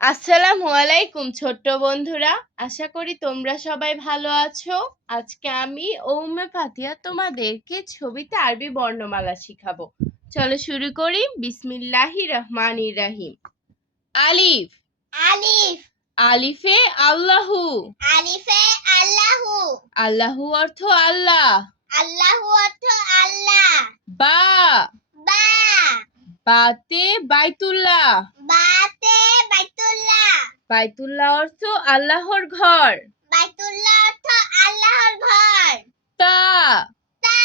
আসসালামু আলাইকুম ছোট্ট বন্ধুরা, আশা করি তোমরা সবাই ভালো আছো। আজকে আমি ওমে ফাতিহা তোমাদেরকে ছবিতে আরবি বর্ণমালা শিখাবো। চলো শুরু করি। বিসমিল্লাহির রহমানির রহিম। আলিফ। আলিফ। আলিফে আল্লাহু। আলিফে আল্লাহু। আল্লাহু অর্থ আল্লাহ। আল্লাহু অর্থ আল্লাহ। বা। বা। বাতে বাইতুল্লাহ। বাতে বাইতুল্লাহ। বাইতুল্লাহ অর্থ আল্লাহর ঘর। বাইতুল্লাহ অর্থ আল্লাহর ঘর। তা। তা।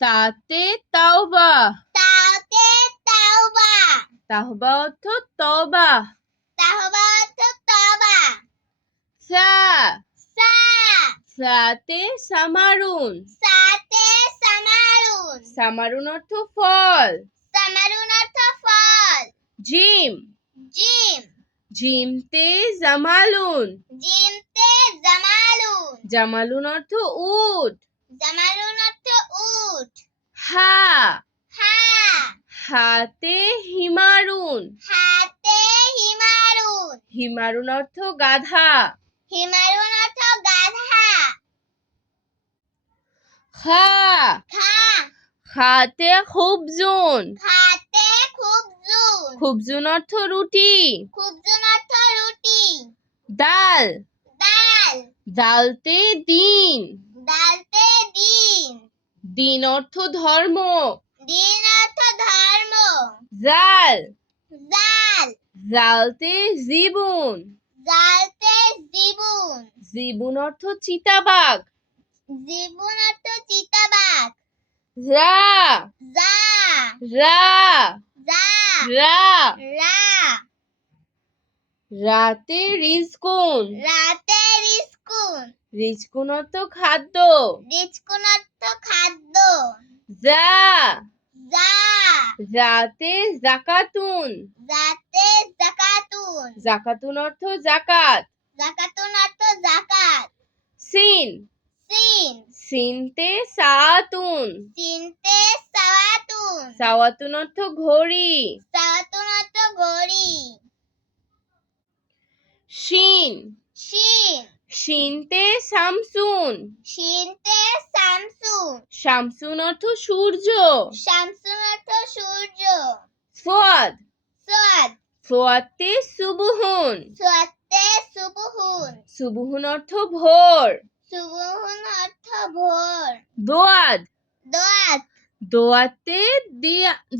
তাতে তাওবা। তাতে তাওবা। তাওবা অর্থ তওবা। তাওবা অর্থ তওবা। সা। সা। সাতে সামারুন। সাতে সামারুন। সামারুন অর্থ ফল। সামারুন অর্থ ফল। জিম। জিম। জিমতে জামালুন। জিমতে জামালুন। জামালুন অর্থ উট। জামালুন অর্থ উট। হা। হা। হাতে হিমারুন। হাতে হিমারুন। হিমারুন অর্থ গাধা। হিমারুন অর্থ গাধা। খা। খা। খাতে খুবজুন। খাতে খুবজুন। খুবজুন অর্থ রুটি। খুবজুন অর্থ রুটি। ডাল। ডাল। ডালতে দিন। ডালতে দিন। দিন অর্থ ধর্ম। দিন অর্থ ধর্ম। জাল। জাল। জালতে জীবন। জালতে জীবন। জীবন অর্থ চিতাবাঘ। জীবন অর্থ চিতাবাঘ। রা। যা। রা। যা। রা। রা। রাতে রিজকুন। রাতে রিজকুন। রিজকুন অর্থ খাদ্য। রিজকুন অর্থ খাদ্য। যা। যা। যাতে জাকাতুন। যাতে যাকাতুন। জাকাতুন অর্থ জাকাত। যাকাতুন অর্থ যাকাত। সিন। সিন। সিনতে সাআতুন। সিনতে সাওয়াতুন। সাওয়াতুন অর্থ ঘড়ি। সাওয়াতুন অর্থ ঘড়ি। শিন। শিন। শিনতে শামসুন। শিনতে শামসুন। শামসুন অর্থ সূর্য। শামসুন অর্থ সূর্য। সোয়াদ। সোয়াদ। সোয়াদতে সুবুহুন। সোয়াতে সুবুহুন। সুবুহুন অর্থ ভোর। সুবুহুন অর্থ ভোর। দোয়াদ। দোয়াত। দোয়াতে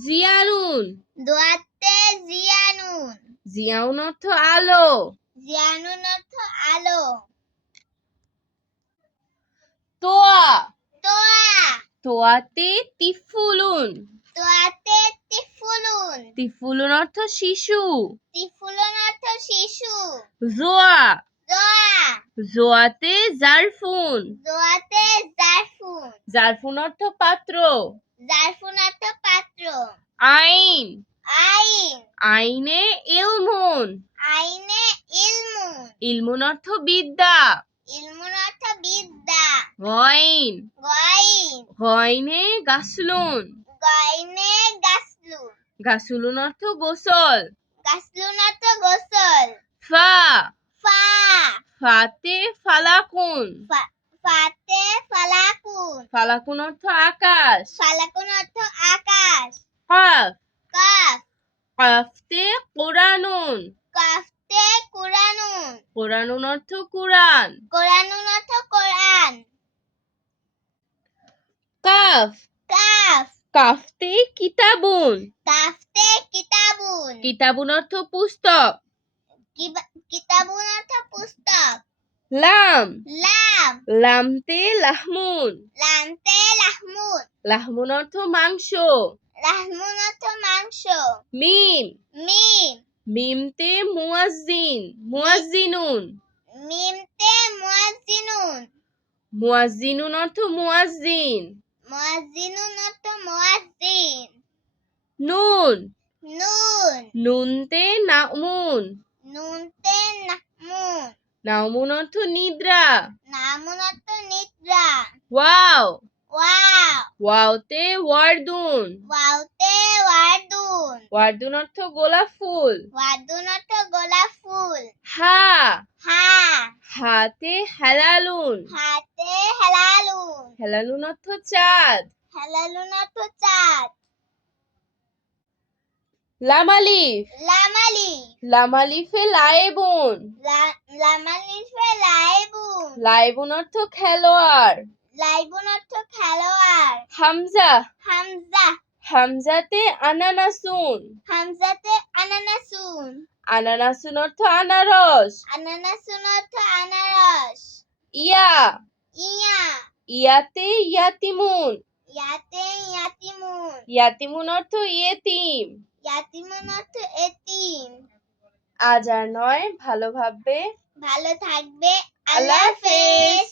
জিয়ানুন। দোয়াতে জিয়ানুন। জিয়াউন অর্থ আলো। জিয়ানুন অর্থ আলো। তোয়া। তোয়া। তোয়াতে তিফুলুন। তোয়াতে তিফুলুন। তিফুলুন অর্থ শিশু। তিফুলুন অর্থ শিশু। জোয়া। জোয়া। জোয়াতে জারফুন। জোয়াতে জারফুন। জারফুন অর্থ পাত্র। জারফুন অর্থ পাত্র। আইন। আইন। আইনে ইলমুন। আইনে ইলমুন। ইলমুন অর্থ বিদ্যা। ইলমুন অর্থ বিদ্যা। গয়ন। গয়ন। গয়নে গাসলুন। গয়নে গাসলুন। গাসলুন অর্থ গোসল। গাসলুন অর্থ গোসল। ফা। ফা। ফাতে ফালাকুন। ফাতে ফালাকুন। ফালাকুন অর্থ আকাশ। ফালাকুন অর্থ আকাশ। কাফ। কাফ। কাফতে কোরআনুন। কাফতে কুরানুন। কোরআনুন অর্থ কুরআন। কোরআনুন অর্থ কোরআন। কাফ। কাফ। কাফতে কিতাবুন। কাফতে কিতাবুন। কিতাবুন অর্থ পুস্তক। কিতাবুন অর্থ পুস্তক। লাম। লাম। লামতে লাহমুন। লামতে লাহমুন। লাহমুন অর্থ মাংস। লাহমুন অর্থ মাংস। মিম। মিম। মিমতে মুয়াজ্জিন। মুয়াজ্জিনুন। মিমতে মুয়াজ্জিনুন। মুয়াজ্জিনুন অর্থ মুয়াজ্জিন। মুয়াজ্জিনুন অর্থ মুয়াজ্জিন। নুন। নুন। নুনতে নামুন। নুনতে নামুন। নামুন অর্থ নিদ্রা। নামুন অর্থ নিদ্রা। ওয়াও। ওয়াও। ওয়াওতে ওয়ার্দুন। ওয়াওতে ওয়ার্দুন। ওয়ার্দুন অর্থ গোলাপ ফুল। ওয়ার্দুন অর্থ গোলাপ হা হা হাতে হেলালুন হাতে হেলালুন হেলালুন অর্থ চাঁদ হেলালুন অর্থ চাঁদ লামালিফ লামালি লামালিফে লায়েবুন লামালিফে লাইবুন লায়েবুন অর্থ খেলোয়াড় লাইবুন অর্থ খেলোয়াড় হামজা হামজা হামজাতে আনানাসুন হামজাতে আনানাসুন আনানাসুন অর্থ আনারস আনানাসুন অর্থ আনারস ইয়া ইয়া ইয়াতে ইয়াতিমুন ইয়াতে ইয়াতিমুন ইয়াতিমুন অর্থ ইয়েতিম ইয়াতিমুন অর্থ এতিম আজ আর নয় ভালো ভাববে ভালো থাকবে আল্লাহ হাফেজ।